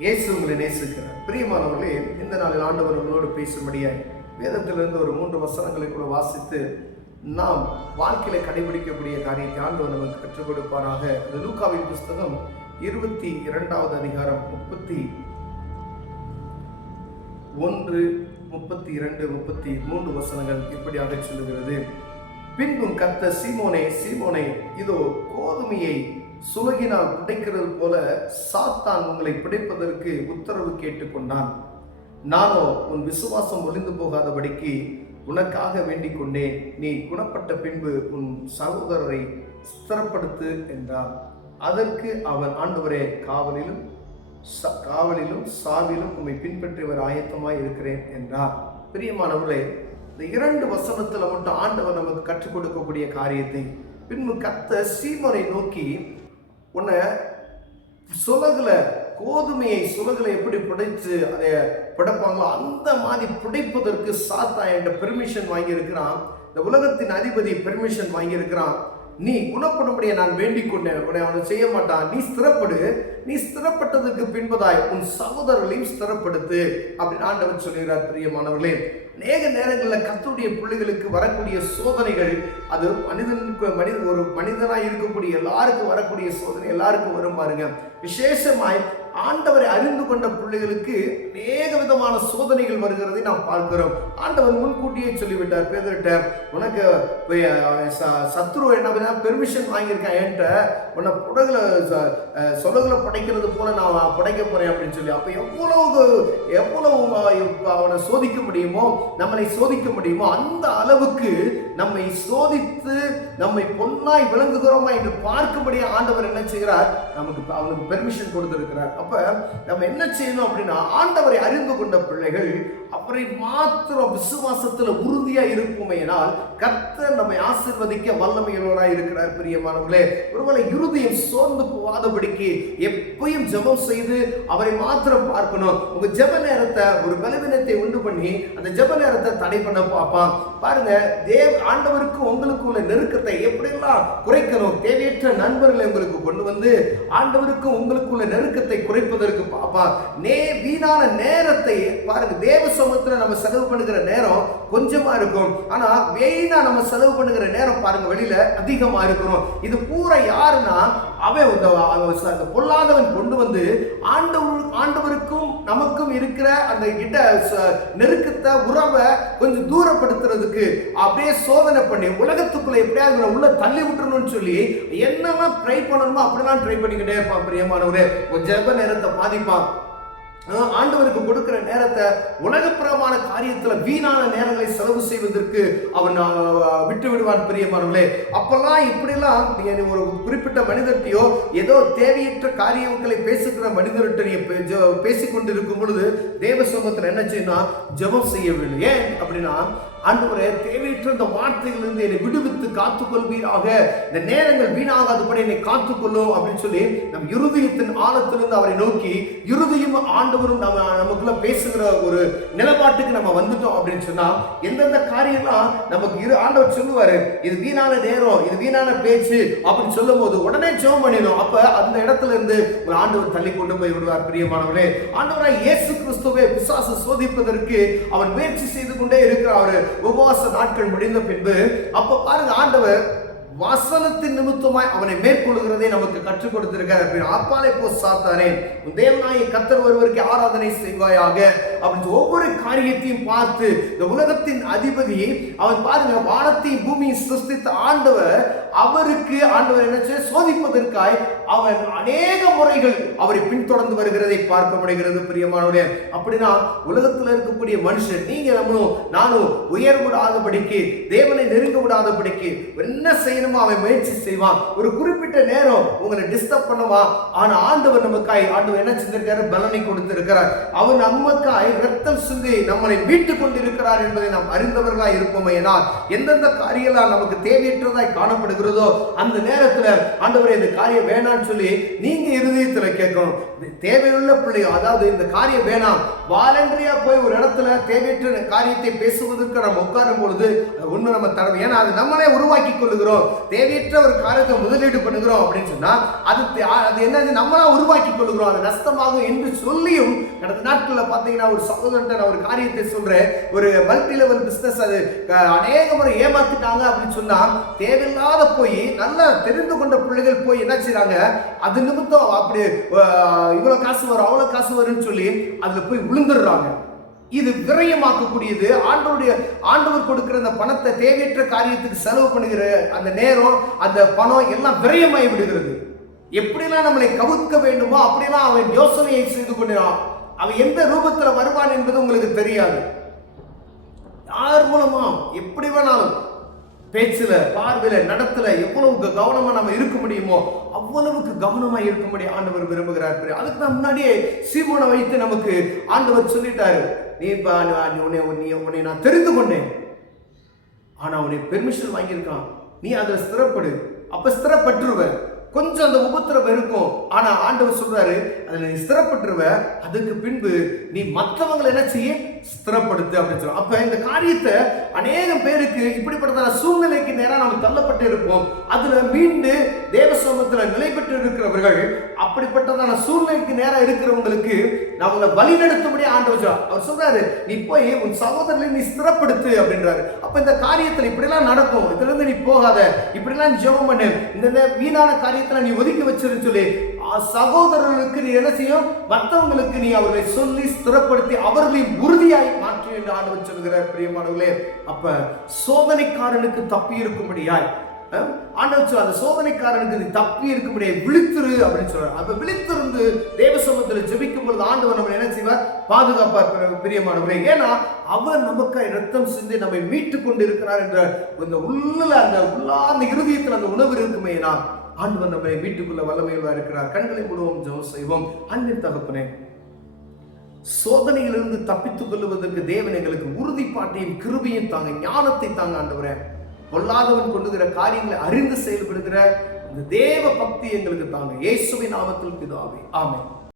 இயேசு உங்களை நேசிக்கிறார். பிரியமானவர்களே, இந்த நாளில் ஆண்டவர் உங்களோடு பேசும்படியாய் வேதத்திலிருந்து ஒரு 3 வசனங்களை கூட வாசித்து நாம் வாழ்க்கையில கடைபிடிக்கக்கூடிய காரியத்தை ஆண்டவர் நமக்கு கற்றுக் கொடுப்பாராக. இந்த லூக்காவின் புஸ்தகம் 22வது அதிகாரம் 31, 32, 33 வசனங்கள் இப்படியாக சொல்லுகிறது. பின்பும் கர்த்தர் சீமோனே சீமோனே, இதோ கோதுமையை சுலகினால் பிடிக்கிறது போல சாத்தான் உங்களை பிடிப்பதற்கு உத்தரவு கேட்டுக்கொண்டான். நானோ உன் விசுவாசம் ஒளிந்து போகாதபடிக்கு உனக்காக வேண்டிக் கொண்டேன். நீ குணப்பட்ட பின்பு உன் சகோதரரை ஸ்திரப்படுத்து என்றார். அதற்கு அவன், ஆண்டவரே, காவலிலும் சாவிலும் உம்மை பின்பற்றியவர் ஆயத்தமாய் இருக்கிறேன் என்றார். பிரியமானவர்களே, இந்த 2 வசனத்துல மட்டும் ஆண்டவர் நமக்கு கற்றுக் கொடுக்கக்கூடிய காரியத்தை, பின்பு கர்த்தர் சீமோனை நோக்கி, உன்னை கோதுமையை சுலகுல எப்படி பிடிச்சு அதை பிடிப்பாங்களோ அந்த மாதிரி பிடிப்பதற்கு சாத்தான் என்ற பெர்மிஷன் வாங்கியிருக்கிறான். இந்த உலகத்தின் அதிபதி பெர்மிஷன் வாங்கியிருக்கிறான். நீ குணப்படும்படிய நான் வேண்டிக் கொண்டேன், உன்னை அவனை செய்ய மாட்டான். நீ ஸ்திரப்படு, நீ ஸ்திரப்பட்டதுக்கு பின்பதாய் உன் சகோதரர்களையும் ஸ்திரப்படுத்து அப்படின்னு ஆண்டவர் சொல்கிறார். பிரியமானவர்களே, அநேக நேரங்களில் கர்த்தருடைய பிள்ளைகளுக்கு வரக்கூடிய சோதனைகள், அது ஒரு மனிதனாய் இருக்கக்கூடிய எல்லாருக்கும் வரக்கூடிய சோதனை எல்லாருக்கும் வரும் பாருங்க. விசேஷமாய் ஆண்டவரை அறிந்து கொண்ட பிள்ளைகளுக்கு அநேக விதமான சோதனைகள் வருகிறதை நாம் பார்க்கிறோம். ஆண்டவர் முன்கூட்டியே சொல்லிவிட்டார் பேதுருட்ட, உனக்கு சத்ரு என்ன பெர்மிஷன் வாங்கியிருக்கேன் என்கிட்ட, உன்னை சொலகுல படைக்கிறது போல நான் படைக்க போறேன் அப்படின்னு சொல்லி. அப்ப எவ்வளவு அவனை சோதிக்க முடியுமோ, நம்மளை சோதிக்க முடியுமோ அந்த அளவுக்கு நம்மை சோதித்து நம்மை பொன்னாய் விளங்குகிறோமா என்று பார்க்கும்படியா ஆண்டவர் என்ன செய்கிறார், அவனுக்கு பெர்மிஷன் கொடுத்திருக்கிறார். அப்ப நம்ம என்ன செய்யணும் அப்படின்னா, ஆண்டவரை அறிந்து கொண்ட பிள்ளைகள் அவரை மாத்திரம் விசுவாசத்துல உறுதியா இருக்குமேனால் கர்த்தர் நம்மை ஆசீர்வதிக்க வல்லமையுள்ளவராய் இருக்கிறார். பிரியமானவர்களே, ஒருவேளை இருதயம் சோர்ந்து போகாதபடிக்கு எப்பயும் ஜெபம் செய்து அவரை மாத்திரம் பார்க்கணும். உங்க ஜெப நேரத்தை ஒரு பலவீனத்தை உண்டு பண்ணி அந்த ஜெப நேரத்தை தடை பண்ண பார்ப்பான் பாருங்க. ஆண்டவருக்கு உங்களுக்கு உள்ள நெருக்கத்தை எப்படியெல்லாம் குறைக்கணும், தேவையற்ற நண்பர்களை உங்களுக்கு கொண்டு வந்து ஆண்டவருக்கு உங்களுக்கு உள்ள நெருக்கத்தை குறைப்பதற்கு பார்ப்பான். வீணான நேரத்தை பாருங்க, தேவ சமூகத்துல நம்ம செலவு பண்ணுகிற நேரம் கொஞ்சமா இருக்கும், ஆனா வீணா நம்ம செலவு பண்ணுகிற நேரம் பாருங்க வெளியில அதிகமா இருக்கணும். இது பூரா யாருன்னா அவன் பொல்லாதவன் கொண்டு வந்து ஆண்டவருக்கும் நமக்கும் இருக்கிற அந்த நெருக்கத்தை உறவை கொஞ்சம் தூரப்படுத்துறதுக்கு அப்படியே சோதனை பண்ணி உலகத்துக்குள்ள எப்படியாவது உள்ள தள்ளி விட்டுறணும்னு சொல்லி என்னெல்லாம் ட்ரை பண்ணணுமோ அப்படிலாம் ட்ரை பண்ணிக்கிட்டே இருப்பான். பிரியமானவரே, ஜெப நேரத்தை பாதிப்பான். ஆண்டவருக்கு கொடுக்கிற நேரத்தை உலகப்பிரமான காரியத்துல வீணான நேரங்களை செலவு செய்வதற்கு அவன் விட்டு விடுவான். பிரியமானவர்களே, அப்பெல்லாம் இப்படிலாம் நீங்க ஒரு குறிப்பிட்ட மனிதர்கிட்டயோ ஏதோ தேவையற்ற காரியங்களை பேசுகிற மனிதர்கிட்ட நீங்க பேசிக்கொண்டு இருக்கும் பொழுது தேவ சமூகத்துல என்ன செய்யணும், ஜெபம் செய்ய வேண்டும். ஏன் அப்படின்னா, ஆண்டவரே, தேவையற்ற இந்த வார்த்தைகளிலிருந்து என்னை விடுவித்து காத்துக்கொள்வீராக, இந்த நேரங்கள் வீணாகாதபடி என்னை காத்துக்கொள்ளும் அப்படின்னு சொல்லி நம் இருதயத்தின் ஆழத்திலிருந்து அவரை நோக்கி இருதயம் ஆண்டவரும் நமக்குள்ள பேசுகிற ஒரு நிலப்பாட்டுக்கு நம்ம வந்துட்டோம் அப்படின்னு சொன்னா, எந்தெந்த காரியம்லாம் நமக்கு ஆண்டவர் சொல்லுவாரு, இது வீணான நேரம், இது வீணான பேச்சு அப்படின்னு சொல்லும் போது உடனே ஜெபம் பண்ணிடும். அப்ப அந்த இடத்துல இருந்து ஒரு ஆண்டவர் தள்ளி கொண்டு போய் விடுவார். பிரியமானவர்களே, ஆண்டவராய் இயேசு கிறிஸ்துவை பிசாசு சோதிப்பதற்கு அவன் முயற்சி செய்து கொண்டே இருக்கிறார். உபவாச நாட்கள் முடிந்த பின்பு அப்ப பாருங்க, ஆண்டவர் வசனத்தின் நிமித்தமாய் அவனை மேற்கொள்கிறதை நமக்கு கற்றுக் கொடுத்திருக்கார். அப்பாலே போ சாத்தானே, தேவனாகிய கர்த்தர் ஒருவருக்கு ஆராதனை செய்வாயாக அப்படின்னு ஒவ்வொரு காரியத்தையும் பார்த்து இந்த உலகத்தின் அதிபதி அவன் பாருங்க, வானத்தையும் பூமியை சிருஷ்டித்த ஆண்டவர் அவருக்கு என்ன சோதிப்பதற்காய் அவன் அநேக முறைகள் அவரை பின்தொடர்ந்து வருகிறதை பார்க்க முடிகிறது. பிரியமானவரே, அப்படின்னா உலகத்தில் இருக்கக்கூடிய மனுஷன் நீங்க நானும் உயர் விடாதபடிக்கு, தேவனை நெருங்க விடாதபடிக்கு என்ன செய்யணும் அவன் முயற்சி செய்வான். ஒரு குறிப்பிட்ட நேரம் உங்களை டிஸ்டர்ப் பண்ணுவான். ஆனா ஆண்டவர் நமக்காய் என்ன செஞ்சிருக்காரு, பலனை கொடுத்திருக்கிறார். அவர் நமக்காய் ரத்தம் சிந்தி நம்மளை மீட்டுக் கொண்டிருக்கிறார் என்பதை நாம் அறிந்தவர்களாய் இருப்போமேனால் எந்தெந்த காரியெல்லாம் நமக்கு தேவையற்றதாய் காணப்படுகிறதோ அந்த நேரத்தில் ஆண்டவரே இந்த காரியம் வேணான்னு சொல்லி நீங்க இருதயத்தில் கேட்கணும். தேவையுள்ள பிள்ளையோ, அதாவது இந்த காரியம் வேணாம், வாலண்டரியா போய் ஒரு இடத்துல தேவையற்ற காரியத்தை பேசுவதற்கு நம்ம உட்காரும் பொழுது ஒண்ணு நம்ம தடவை, ஏன்னா அது நம்மளே உருவாக்கி கொள்ளுகிறோம். தேவையற்ற ஒரு காரியத்தை முதலீடு பண்ணுகிறோம் அப்படின்னு சொன்னா அது என்னது, நம்மளா உருவாக்கி கொள்ளுகிறோம், அது நஷ்டமாகும் என்று சொல்லியும் கடந்த நாட்கள்ல பாத்தீங்கன்னா ஒரு சகோதரன் நான் ஒரு காரியத்தை சொல்றேன், ஒரு மல்டி லெவல் பிசினஸ் அது அநேக முறை ஏமாத்திட்டாங்க அப்படின்னு சொன்னா, தேவையில்லாத போய் நல்லா தெரிந்து கொண்ட பிள்ளைகள் போய் என்ன செய்றாங்க, அது நிமித்தம் அப்படி இவ்வளவு காசு வரும் அவ்வளவு காசு வரும்னு சொல்லி அதுல போய் விழுந்துடுறாங்க. இது விரயமாக்கக்கூடியது. ஆண்டவர் கொடுக்கிற அந்த பணத்தை தேவையற்ற காரியத்துக்கு செலவு பண்ணுகிற அந்த நேரம், அந்த பணம் எல்லாம் விரயமாகி விடுகிறது. எப்படிலாம் நம்மளை கவுக்க வேண்டுமோ அப்படிலாம் அவன் யோசனையை செய்து கொண்டான். அவன் எந்த ரூபத்துல வருவான் என்பது உங்களுக்கு தெரியாது. யார் மூலமா எப்படி வேணாலும் பேச்சுல, பார்வையில, நடத்துல எவ்வளவு கவனமா நம்ம இருக்க முடியுமோ அவ்வளவுக்கு கவனமா இருக்கும்படி ஆண்டவர் விரும்புகிறார். அதுக்கு தான் முன்னாடியே சீமோனை வைத்து நமக்கு ஆண்டவர் சொல்லிட்டாரு, உன்னை நான் தெரிந்து கொண்டேன், ஆனா உன்னை பெர்மிஷன் வாங்கியிருக்கான், நீ அதுல ஸ்திரப்படு, அப்ப ஸ்திரப்பட்டுருவ. கொஞ்சம் அந்த உபத்திரவம் இருக்கும், ஆனா ஆண்டவர் சொல்றாரு அதுல நீ ஸ்திரப்பட்டுருவ, அதுக்கு பின்பு நீ மற்றவங்களை என்ன செய்ய, ஸ்திரப்படுத்து அப்படின்னு சொல்லுவோம். அப்ப இந்த காரியத்தை அநேகம் பேருக்கு இப்படிப்பட்ட சூழ்நிலைக்கு நேரம் நம்ம தள்ளப்பட்டு இருப்போம். அதுல மீண்டு தேவ சமூகத்துல நிலை பெற்று இருக்கிறவர்கள், அப்படிப்பட்டதான சூழ்நிலைக்கு நேரம் இருக்கிறவங்களுக்கு நம்மளை வழிநடத்தும்படி ஆண்டவர் அவர் சொல்றாரு, நீ போய் உன் சகோதரனை நீ ஸ்திரப்படுத்து அப்படின்றாரு. அப்ப இந்த காரியத்துல இப்படிலாம் நடக்கும், இதுல இருந்து நீ போகாத, இப்படிலாம் ஜெபம் பண்ணு, இந்த வீணான காரியத்துல நீ ஒதுக்கி வச்சிருன்னு சொல்லி சகோதரர்களுக்கு நீ என்ன செய்யும், மற்றவங்களுக்கு நீ அவர்களை சொல்லி ஸ்திரப்படுத்தி அவர்களையும் உறுதியாய் மாற்றி என்று ஆண்டவர் சொல்கிறார். பிரியமானவர்களே, அப்ப சோதனைக்காரனுக்கு தப்பி இருக்கும்படியாய் ஆண்டவர் அந்த சோதனைக்காரனுக்கு நீ தப்பி இருக்கும்படியாய் விழித்திரு அப்படின்னு சொல்றார். அப்ப விழித்திருந்து தேவ சமூகத்தில் ஜெபிக்கும் பொழுது ஆண்டவர் நம்ம என்ன செய்வார், பாதுகாப்பார். பிரியமானவர்களே, ஏன்னா அவர் நமக்கு ரத்தம் சிந்தி நம்மை மீட்டு கொண்டு இருக்கிறார் என்ற அந்த உள்ளார்ந்த இருதயத்தில் அந்த உணர்வு இருக்குமே, நான் ஆண்டவர் நம்மை வீட்டுக்குள்ள வல்லமையுள்ளா இருக்கிறார். கண்களை மூடுவோம், ஜெபம் செய்வோம். அன்பின் தகப்பனே, சோதனையிலிருந்து தப்பித்துக் கொள்வதற்கு தேவன் எங்களுக்கு உறுதிப்பாட்டையும் கிருபையும் தாங்க, ஞானத்தை தாங்க ஆண்டவரே. பொல்லாதவன் கொண்டுகிற காரியங்களை அறிந்து செயல்படுகிற இந்த தேவ பக்தி எங்களுக்கு தாங்க. இயேசுவின் நாமத்தில் பிதாவே, ஆமென்.